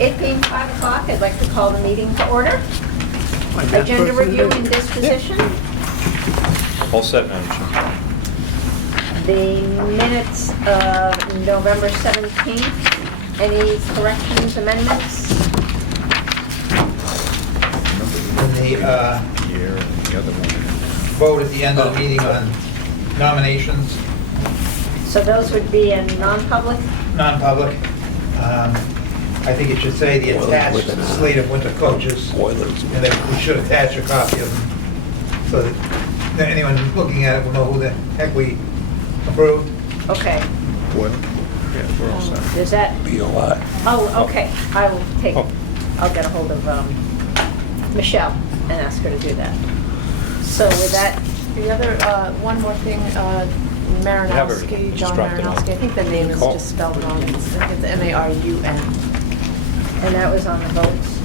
It being 5 o'clock, I'd like to call the meeting to order. Agenda review and disposition. All set, Madam Chair. The minutes of November 17th. Any corrections, amendments? And the Year and the other one. vote at the end of the meeting on nominations, So those would be in non-public? non-public. I think it should say the attached slate of winter coaches, and that we should attach a copy of them, so that anyone looking at it will know who the heck we approved. Okay. Well, yeah, we're all set. Does that, Be a lot. oh, okay. I will take, Oh. I'll get a hold of Michelle and ask her to do that. So with that, The other, one more thing, Marinowski, John Constructed. Marinowski, I think the name is just spelled wrong. It's M-A-R-U-N. and that was on the votes.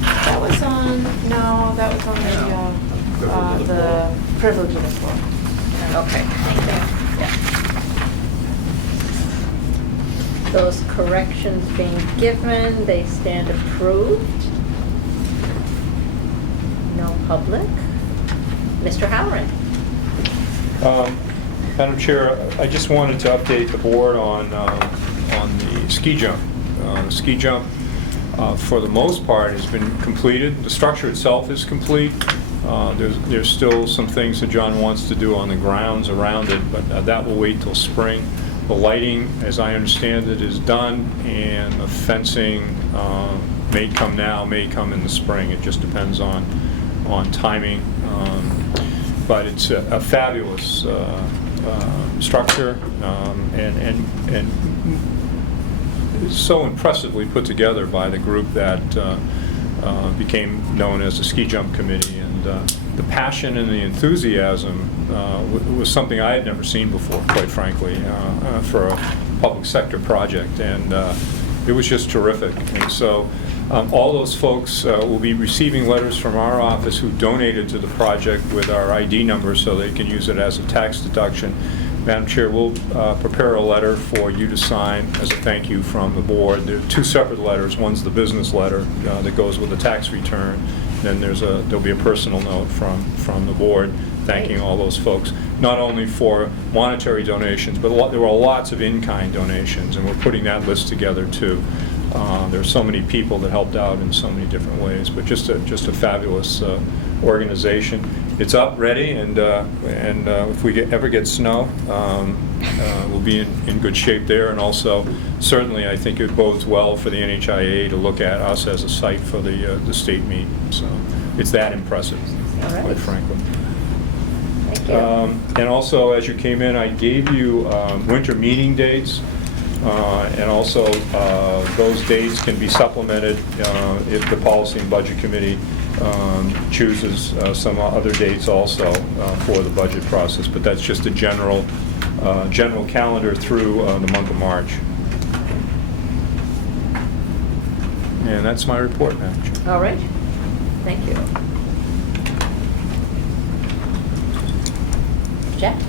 That was on, no, that was on the privilege of the floor. Okay. Yeah. Those corrections being given, they stand approved. No public. Mr. Halloran. Madam Chair, I just wanted to update the board on the ski jump. The ski jump, for the most part, has been completed. The structure itself is complete. There's still some things that John wants to do on the grounds around it, but that will wait till spring. The lighting, as I understand it, is done, and the fencing may come now, may come in the spring. It just depends on timing. But it's a fabulous structure, and it's so impressively put together by the group that became known as the Ski Jump Committee. And the passion and the enthusiasm was something I had never seen before, quite frankly, for a public sector project. And it was just terrific. And so all those folks will be receiving letters from our office who donated to the project with our ID number so they can use it as a tax deduction. Madam Chair, we'll prepare a letter for you to sign as a thank you from the board. There are two separate letters. One's the business letter that goes with the tax return. Then there'll be a personal note from the board thanking all those folks, not only for monetary donations, but there were lots of in-kind donations, and we're putting that list together too. There's so many people that helped out in so many different ways, but just a fabulous organization. It's up, ready, and if we ever get snow, we'll be in good shape there. And also, certainly, I think it bodes well for the NHIA to look at us as a site for the state meet. So it's that impressive, All right. quite frankly. Thank you. And also, as you came in, I gave you winter meeting dates. And also, those dates can be supplemented if the Policy and Budget Committee chooses some other dates also for the budget process. But that's just a general calendar through the month of March. And that's my report, Madam Chair. All right. Thank you. Jeff?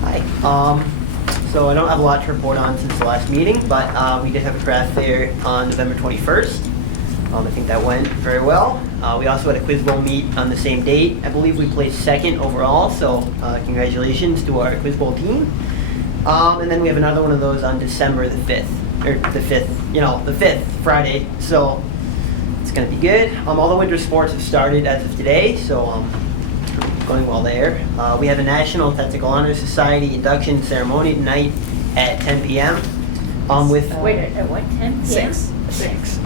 Hi. So I don't have a lot to report on since the last meeting, but we did have a craft fair on November 21st. I think that went very well. We also had a Quiz Bowl meet on the same date. I believe we placed second overall, so congratulations to our Quiz Bowl team. And then we have another one of those on December the 5th, or the 5th, the 5th, Friday. So it's going to be good. All the winter sports have started as of today, so going well there. We have a National Technical Honor Society induction ceremony tonight at 10 p.m. With Wait, at what, 10? 6.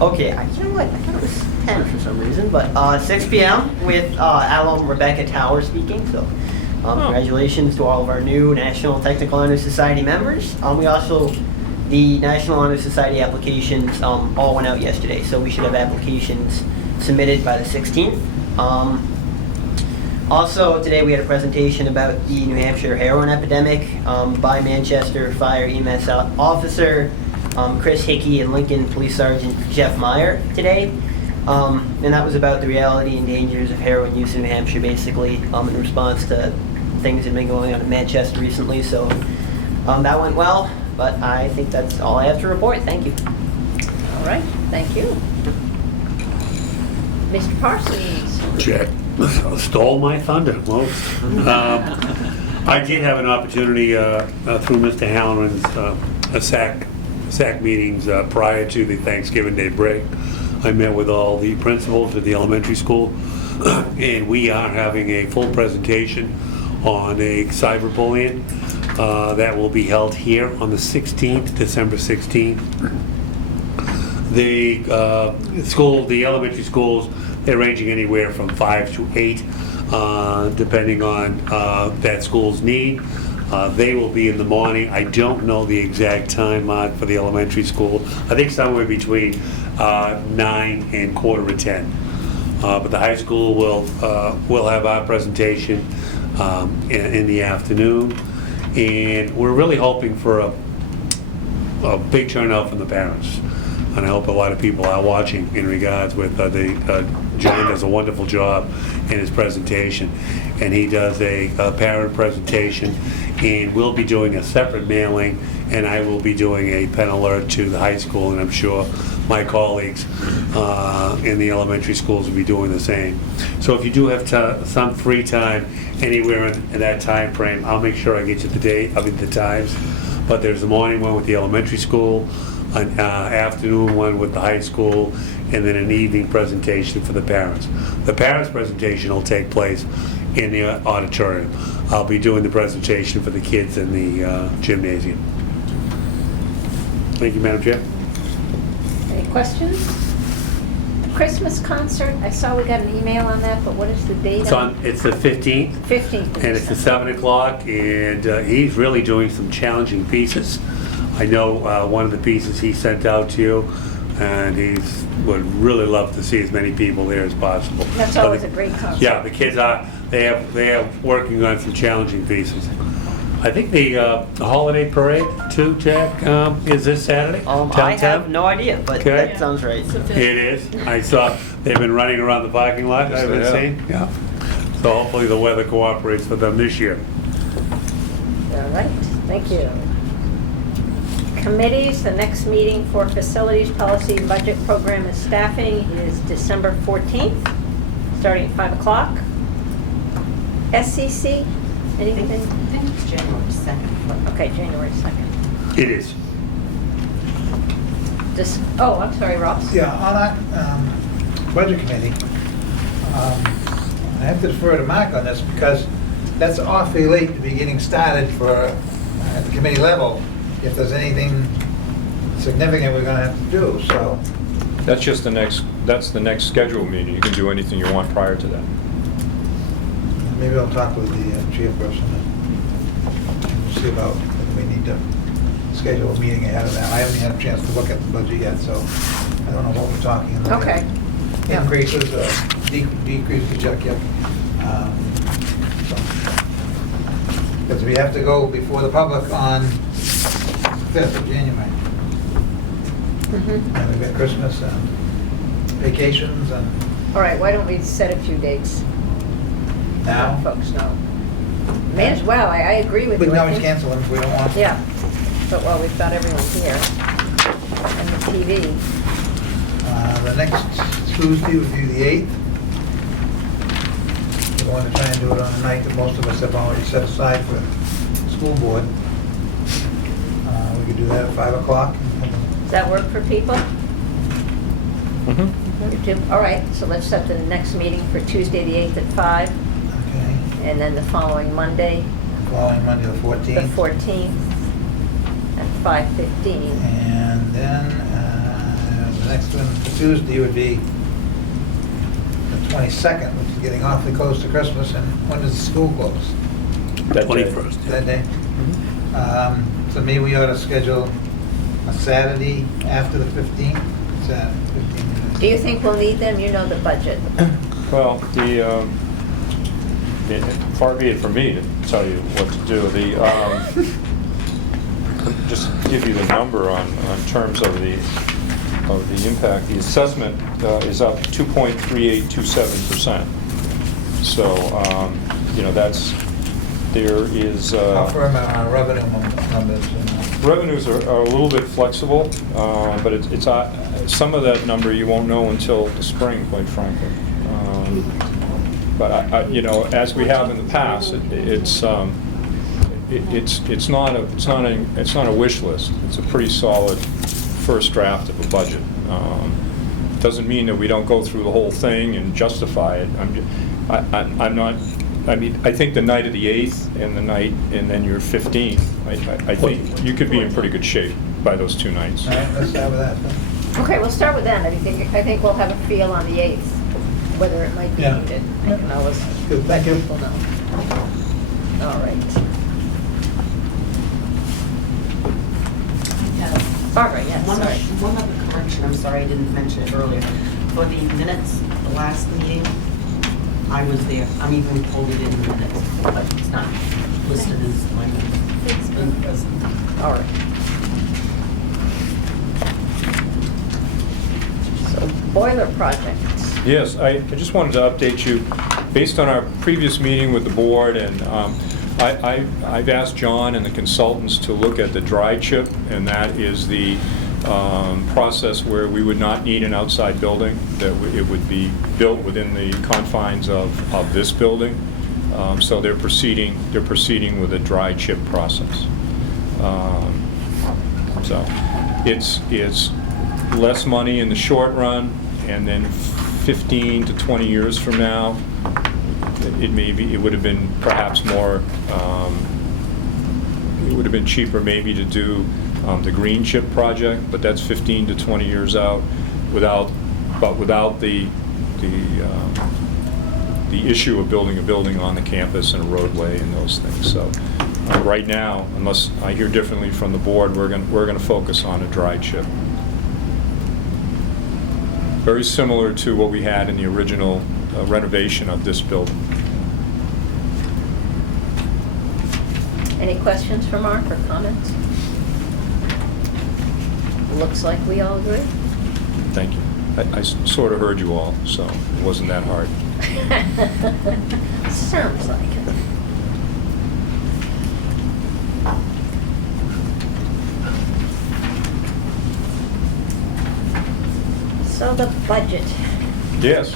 Okay, you know what? I thought it was 10 for some reason, but 6 p.m. with alum Rebecca Tower speaking. So congratulations to all of our new National Technical Honor Society members. We also, the National Honor Society applications all went out yesterday, so we should have applications submitted by the 16th. Also, today we had a presentation about the New Hampshire heroin epidemic by Manchester Fire EMS officer Chris Hickey and Lincoln Police Sergeant Jeff Meyer today. And that was about the reality and dangers of heroin use in New Hampshire, basically, in response to things that have been going on in Manchester recently. So that went well, but I think that's all I have to report. Thank you. All right, thank you. Mr. Parsons? Jack stole my thunder most. I did have an opportunity through Mr. Halloran's SAC meetings prior to the Thanksgiving Day break. I met with all the principals at the elementary school, and we are having a full presentation on a cyberbullying that will be held here on the 16th, December 16th. The elementary schools, they're ranging anywhere from 5 to 8, depending on that school's need. They will be in the morning. I don't know the exact time, Mark, for the elementary school. I think somewhere between 9 and quarter to 10. But the high school will have our presentation in the afternoon. And we're really hoping for a big turnout from the parents. And I hope a lot of people are watching in regards with John does a wonderful job in his presentation. And he does a parent presentation, and we'll be doing a separate mailing, and I will be doing a pen alert to the high school, and I'm sure my colleagues in the elementary schools will be doing the same. So if you do have some free time anywhere in that time frame, I'll make sure I get you the date, the times. But there's a morning one with the elementary school, an afternoon one with the high school, and then an evening presentation for the parents. The parents' presentation will take place in the auditorium. I'll be doing the presentation for the kids in the gymnasium. Thank you, Madam Chair. Any questions? Christmas concert, I saw we got an email on that, but what is the date? It's the 15th. 15th. And it's at 7 o'clock, and he's really doing some challenging pieces. I know one of the pieces he sent out to you, and he would really love to see as many people there as possible. That's always a great concert. Yeah, the kids they are working on some challenging pieces. I think the holiday parade too, Jack, is this Saturday? I have no idea, but Okay. that sounds right. It is. I saw they've been running around the parking lot. Yes, I've they been have. seeing. Yeah. So hopefully the weather cooperates for them this year. All right, thank you. Committees, the next meeting for Facilities Policy Budget Program and Staffing is December 14th, starting at 5 o'clock. SCC, anything? I think it's January 2nd. Okay, January 2nd. It is. I'm sorry, Ross. Yeah, on that budget committee, I have to defer to Mark on this because that's awfully late to be getting started for, at the committee level, if there's anything significant we're gonna have to do, so. That's just that's the next scheduled meeting. You can do anything you want prior to that. Maybe I'll talk with the chairperson and see about if we need to schedule a meeting ahead of that. I haven't had a chance to look at the budget yet, so I don't know what we're talking about. Okay. Yeah. Increases, decreases, check yet. Because we have to go before the public on 5th of January. Mhm. And we've got Christmas and vacations and All right, why don't we set a few dates? now. Let folks know. May as well, I agree with We you. can I always think- cancel them if we don't want to. Yeah, but well, we've got everyone here and the TV. The next Tuesday would be the 8th. We want to try and do it on a night that most of us have already set aside for school board. We could do that at 5 o'clock. Does that work for people? You do? All right, so let's set the next meeting for Tuesday, the 8th at 5, Okay. and then the following Monday, Following Monday, the the 14th. 14th, at 5:15. And then the next one, for Tuesday, would be the 22nd, which is getting awfully close to Christmas. And when does the school close? That day. 21st. That day? So maybe we ought to schedule a Saturday after the 15th? Saturday, 15th. Do you think we'll need them? You know the budget. Well, far be it from me to tell you what to do. Just to give you the number on terms of the impact. The assessment is up 2.3827%. So, there is. How firm are our revenue numbers? Revenues are a little bit flexible, but it's some of that number you won't know until the spring, quite frankly. But as we have in the past, it's not a wish list. It's a pretty solid first draft of a budget. Doesn't mean that we don't go through the whole thing and justify it. I'm not. I mean, I think the night of the 8th and then your 15th, I think you could be in pretty good shape by those 2 nights. All right, let's start with that then. Okay, we'll start with that. I think we'll have a feel on the 8th, whether it might be Yeah. needed. I can always Good, thank you. we'll know. All right. Barbara, yes, sorry. One other correction, I'm sorry I didn't mention it earlier. For the minutes, the last meeting, I was there. I'm even told it in the minutes, but it's not listed as my minutes. All right. So boiler projects. Yes, I just wanted to update you, based on our previous meeting with the board, and I've asked John and the consultants to look at the dry chip, and that is the process where we would not need an outside building, that it would be built within the confines of this building. So they're proceeding with a dry chip process. So it's less money in the short run, and then 15 to 20 years from now, it would have been perhaps more, it would have been cheaper maybe to do the green chip project, but that's 15 to 20 years out, without the issue of building a building on the campus and a roadway and those things. So right now, unless I hear differently from the board, we're going to focus on a dry chip. Very similar to what we had in the original renovation of this building. Any questions for Mark or comments? Looks like we all agree. Thank you. I sort of heard you all, so it wasn't that hard. Sounds like it. So the budget. Yes.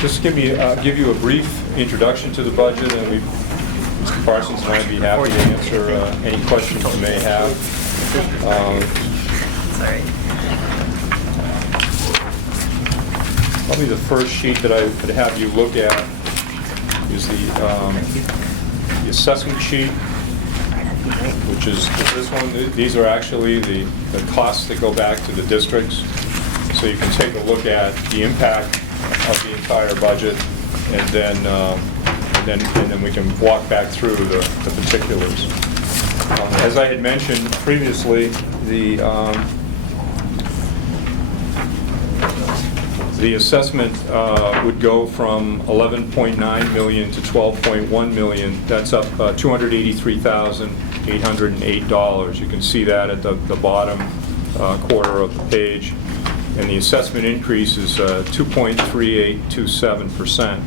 Just give you a brief introduction to the budget, and Mr. Parsons and I'd be happy to answer any questions you may have. Sorry. Probably the first sheet that I would have you look at is the assessment sheet, which is this one. These are actually the costs that go back to the districts. So you can take a look at the impact of the entire budget, and then we can walk back through the particulars. As I had mentioned previously, the assessment would go from 11.9 million to 12.1 million. That's up $283,808. You can see that at the bottom quarter of the page. And the assessment increase is 2.3827%.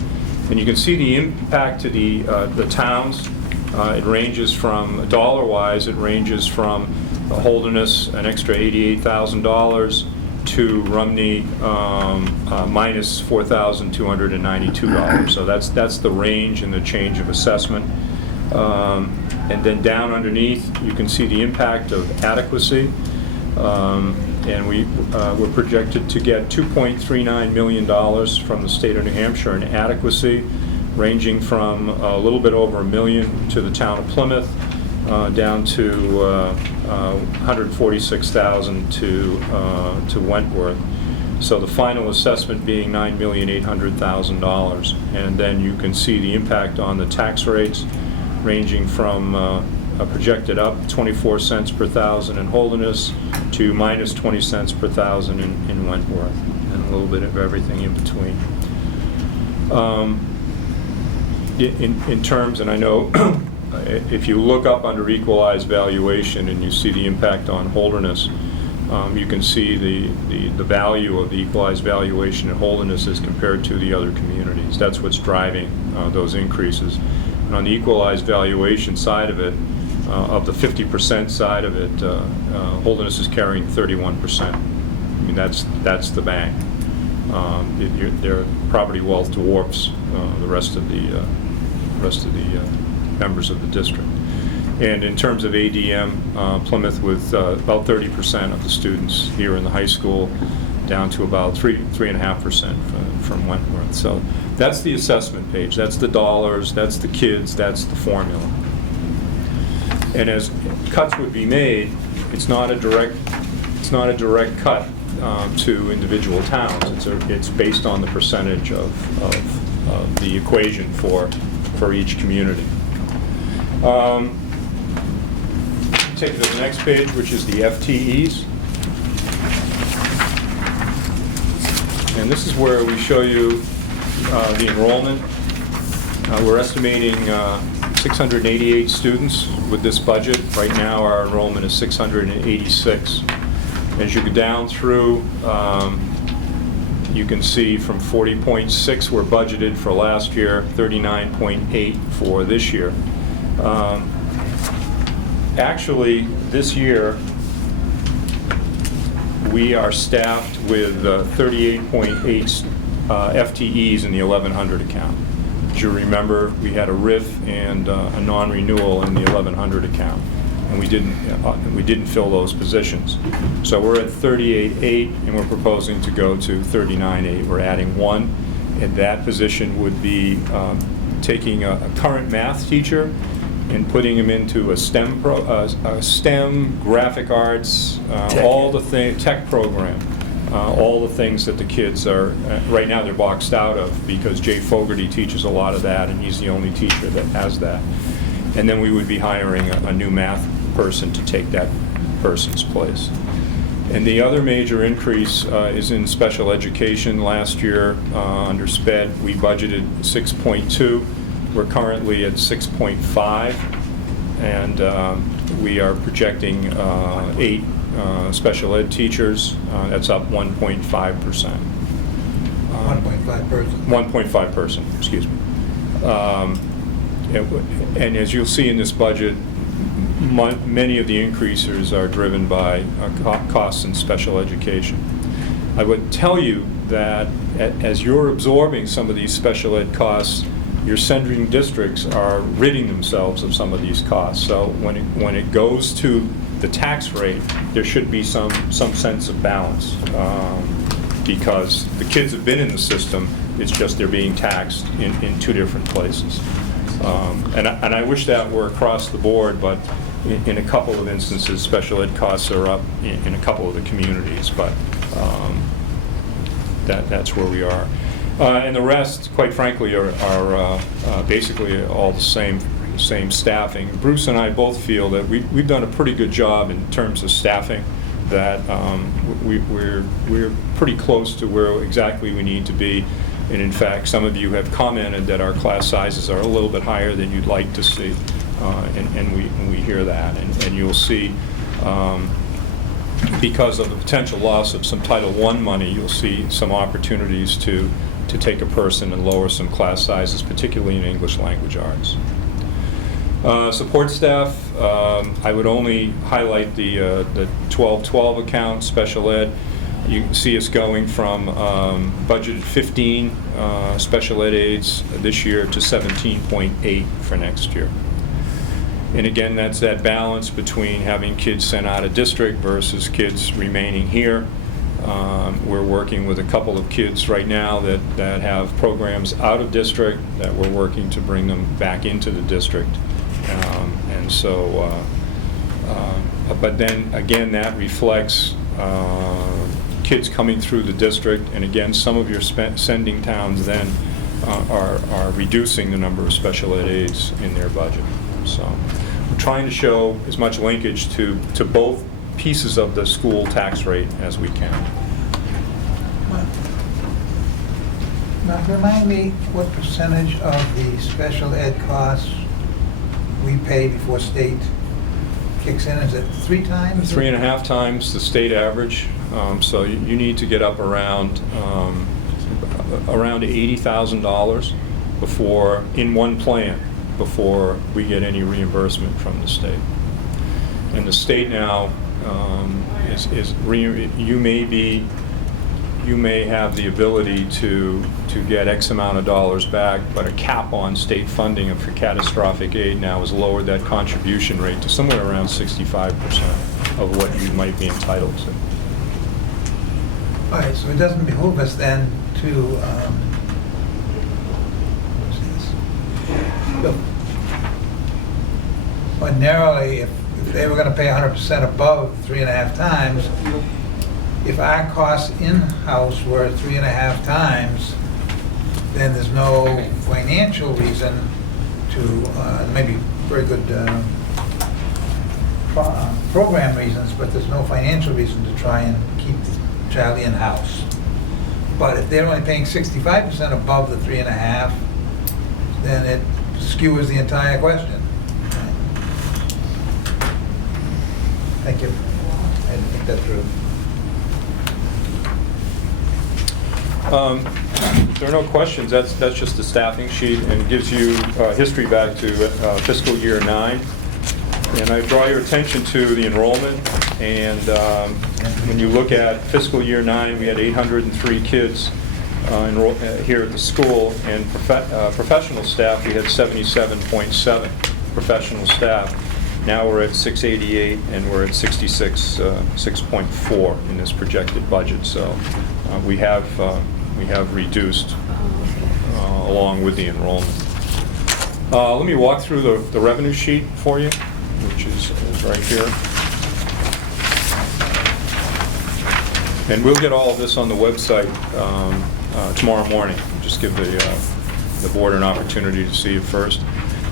And you can see the impact to the towns. It ranges from, dollar-wise, it ranges from Holderness, an extra $88,000, to Rumney, minus $4,292. So that's the range and the change of assessment. And then down underneath, you can see the impact of adequacy. And we're projected to get $2.39 million from the state of New Hampshire in adequacy, ranging from a little bit over $1 million to the town of Plymouth, down to $146,000 to Wentworth. So the final assessment being $9,800,000. And then you can see the impact on the tax rates, ranging from a projected up 24 cents per thousand in Holderness to minus 20 cents per thousand in Wentworth, and a little bit of everything in between. In terms, and I know if you look up under equalized valuation and you see the impact on Holderness, you can see the value of the equalized valuation in Holderness as compared to the other communities. That's what's driving those increases. And on the equalized valuation side of it, Of the 50% side of it, Holderness is carrying 31%. I mean, that's the bank. Their property wealth dwarfs the rest of the members of the district. And in terms of ADM, Plymouth with about 30% of the students here in the high school, down to about 3.5% from Wentworth. So that's the assessment page. That's the dollars. That's the kids. That's the formula. And as cuts would be made, it's not a direct cut to individual towns. It's based on the percentage of the equation for each community. Take it to the next page, which is the FTEs. And this is where we show you the enrollment. We're estimating 688 students with this budget. Right now, our enrollment is 686. As you go down through, you can see from 40.6 were budgeted for last year, 39.8 for this year. Actually, this year, we are staffed with 38.8 FTEs in the 1100 account. As you remember, we had a RIF and a non-renewal in the 1100 account, and we didn't fill those positions. So we're at 38.8, and we're proposing to go to 39.8. We're adding one, and that position would be taking a current math teacher and putting him into a STEM, graphic arts, all the tech program, all the things that the kids are, right now they're boxed out of because Jay Fogarty teaches a lot of that, and he's the only teacher that has that. And then we would be hiring a new math person to take that person's place. And the other major increase is in special education. Last year, under SPED, we budgeted 6.2. We're currently at 6.5, and we are projecting 8 special ed teachers. That's up 1.5%. 1.5 person. 1.5 person, excuse me. And as you'll see in this budget, many of the increases are driven by costs in special education. I would tell you that as you're absorbing some of these special ed costs, your sending districts are ridding themselves of some of these costs. So when it goes to the tax rate, there should be some sense of balance, because the kids have been in the system. It's just they're being taxed in two different places. And I wish that were across the board, but in a couple of instances, special ed costs are up in a couple of the communities, but that's where we are. And the rest, quite frankly, are basically all the same staffing. Bruce and I both feel that we've done a pretty good job in terms of staffing, that we're pretty close to where exactly we need to be. And in fact, some of you have commented that our class sizes are a little bit higher than you'd like to see, and we hear that. And you'll see, because of the potential loss of some Title I money, you'll see some opportunities to take a person and lower some class sizes, particularly in English language arts. Support staff, I would only highlight the 1212 account, special ed. You can see us going from budgeted 15 special ed aides this year to 17.8 for next year. And again, that's that balance between having kids sent out of district versus kids remaining here. We're working with a couple of kids right now that have programs out of district that we're working to bring them back into the district. And so, but then again, that reflects kids coming through the district, and again, some of your sending towns then are reducing the number of special ed aides in their budget. So we're trying to show as much linkage to both pieces of the school tax rate as we can. Now, remind me what percentage of the special ed costs we pay before state kicks in? Is it 3 times? 3.5 times the state average. So you need to get up around $80,000 before, in one plan, before we get any reimbursement from the state. And the state now you may have the ability to get X amount of dollars back, but a cap on state funding for catastrophic aid now has lowered that contribution rate to somewhere around 65% of what you might be entitled to. All right, so it doesn't behoove us then to, ordinarily, if they were gonna pay 100% above 3.5 times, if our costs in-house were 3.5 times, then there's no financial reason to, maybe very good program reasons, but there's no financial reason to try and keep the child in-house. But if they're only paying 65% above the 3.5, then it skewers the entire question. Thank you. I didn't think that through. There are no questions. That's just the staffing sheet, and it gives you history back to fiscal year 9. And I draw your attention to the enrollment. And when you look at fiscal year 9, we had 803 kids here at the school, and professional staff, we had 77.7 professional staff. Now we're at 688, and we're at 6.4 in this projected budget. So we have reduced along with the enrollment. Let me walk through the revenue sheet for you, which is right here. And we'll get all of this on the website tomorrow morning. Just give the board an opportunity to see it first.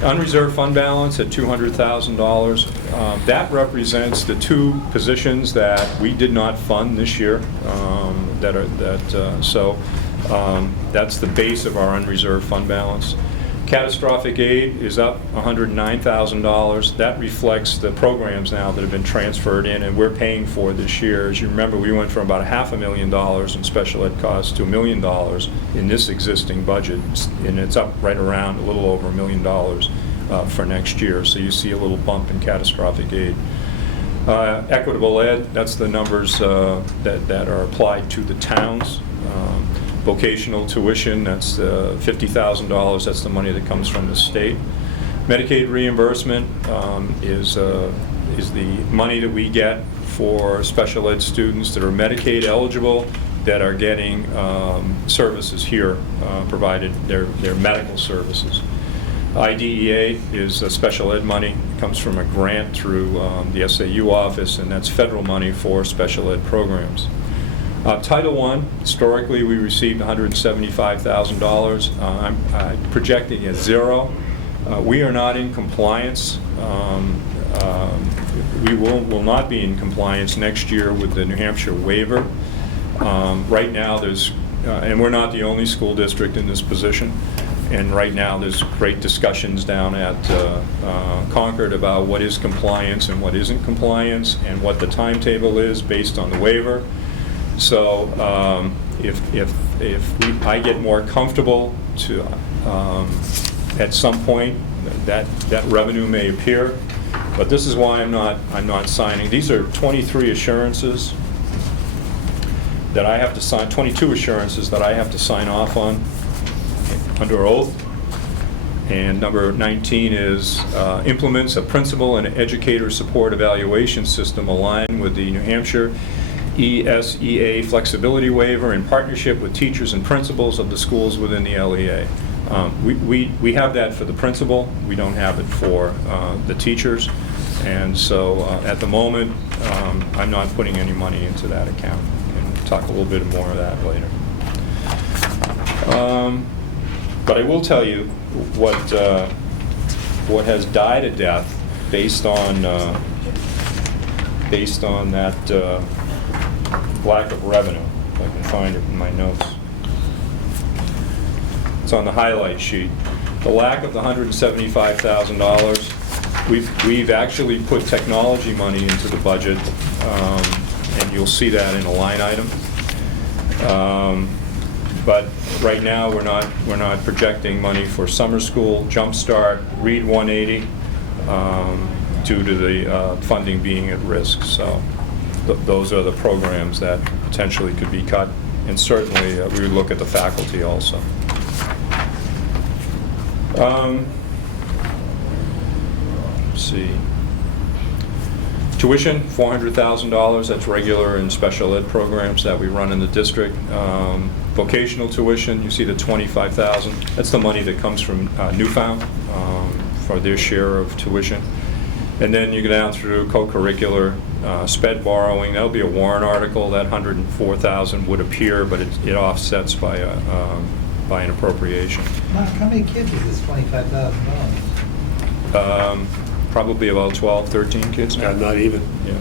Unreserved fund balance at $200,000. That represents the 2 positions that we did not fund this year. That's the base of our unreserved fund balance. Catastrophic aid is up $109,000. That reflects the programs now that have been transferred in and we're paying for this year. As you remember, we went from about $500,000 in special ed costs to $1 million in this existing budget, and it's up right around a little over $1 million for next year. So you see a little bump in catastrophic aid. Equitable ed, that's the numbers that are applied to the towns. Vocational tuition, that's $50,000. That's the money that comes from the state. Medicaid reimbursement is the money that we get for special ed students that are Medicaid eligible that are getting services here, provided their medical services. IDEA is special ed money. It comes from a grant through the SAU office, and that's federal money for special ed programs. Title I, historically we received $175,000. I'm projecting at 0. We are not in compliance. We will not be in compliance next year with the New Hampshire waiver. Right now there's, and we're not the only school district in this position, and right now there's great discussions down at Concord about what is compliance and what isn't compliance and what the timetable is based on the waiver. So if I get more comfortable to at some point that revenue may appear, but this is why I'm not signing. These are 23 assurances that I have to sign, 22 assurances that I have to sign off on under oath. And number 19 is implements a principal and educator support evaluation system aligned with the New Hampshire ESEA flexibility waiver in partnership with teachers and principals of the schools within the LEA. We have that for the principal. We don't have it for the teachers. And so at the moment, I'm not putting any money into that account. And we'll talk a little bit more of that later. But I will tell you what has died a death based on that lack of revenue. If I can find it in my notes. It's on the highlight sheet. The lack of the $175,000. We've actually put technology money into the budget, and you'll see that in a line item. But right now we're not projecting money for summer school, Jumpstart, Read 180. due to the funding being at risk. So those are the programs that potentially could be cut. And certainly, we would look at the faculty also. Let's see. Tuition, $400,000. That's regular and special ed programs that we run in the district. Vocational tuition, you see the $25,000. That's the money that comes from Newfound for their share of tuition. And then you go down through co-curricular, sped borrowing. That'll be a warrant article. That $104,000 would appear, but it offsets by an appropriation. Mark, how many kids is this $25,000? Probably about 12, 13 kids now. Not even. Yeah.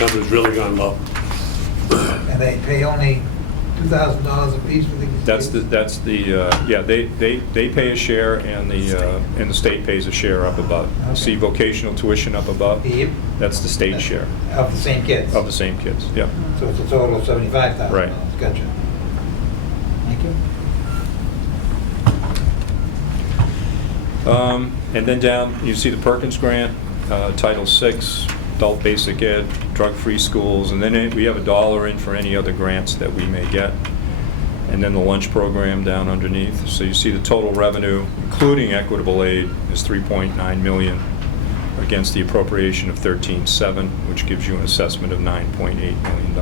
Numbers really gone low. And they pay only $2,000 a piece for these kids? They pay a share, and the state pays a share up above. Okay. See vocational tuition up above? Yep. That's the state share Of the same kids? of the same kids, yep. So it's a total of $75,000? Right. Gotcha. Thank you. And then down, you see the Perkins Grant, Title VI, Adult Basic Ed, Drug-Free Schools, and then we have $1 in for any other grants that we may get. And then the lunch program down underneath. So you see the total revenue, including equitable aid, is $3.9 million against the appropriation of $13.7, which gives you an assessment of $9.8 million.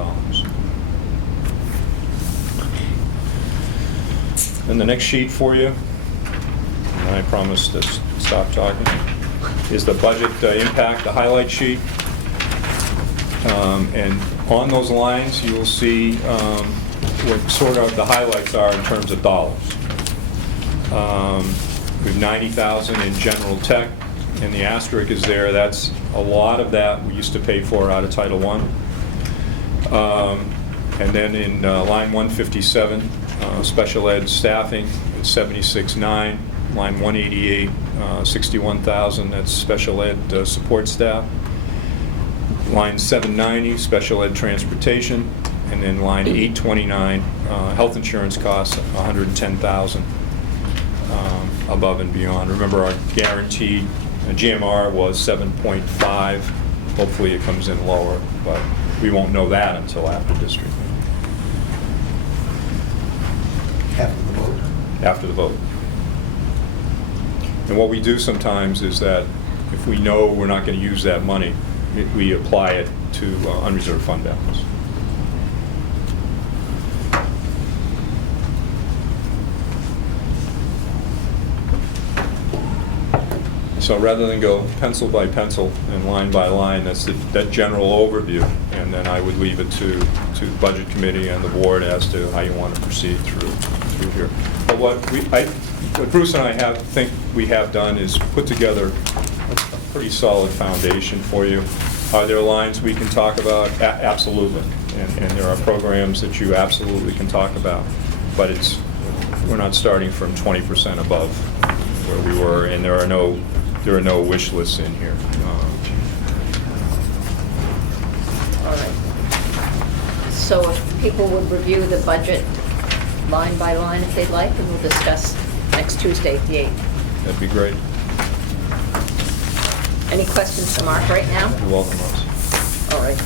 And the next sheet for you, and I promise to stop talking, is the budget impact, the highlight sheet. And on those lines, you will see what sort of the highlights are in terms of dollars. We have $90,000 in general tech, and the asterisk is there. That's a lot of that we used to pay for out of Title I. And then in line 157, special ed staffing, it's $76,900. Line 188, $61,000, that's special ed support staff. Line 790, special ed transportation. And then line 829, health insurance costs, $110,000 above and beyond. Remember, our guaranteed GMR was 7.5. Hopefully it comes in lower, but we won't know that until after district. After the vote. After the vote. And what we do sometimes is that if we know we're not going to use that money, we apply it to unreserved fund balance. So rather than go pencil by pencil and line by line, that's that general overview, and then I would leave it to the budget committee and the board as to how you want to proceed through here. But what Bruce and I think we have done is put together a pretty solid foundation for you. Are there lines we can talk about? Absolutely. And there are programs that you absolutely can talk about. But we're not starting from 20% above where we were, and there are no wish lists in here. All right. So if people would review the budget line by line if they'd like, and we'll discuss next Tuesday, the 8th. That'd be great. Any questions for Mark right now? You're welcome, Ross. All right.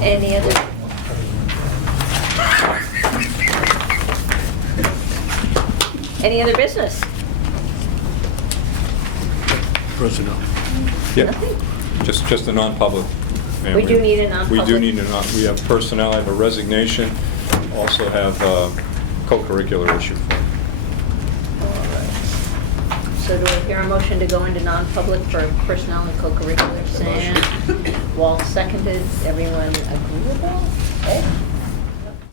Any other? Any other business? Personnel. Yeah, Nothing? just a non-public. And We do need a non-public. We do need we have personnel, I have a resignation, also have a co-curricular issue. All right. So do I hear a motion to go into non-public for personnel and co-curricular? Sam, Walt seconded, everyone agreeable? Okay.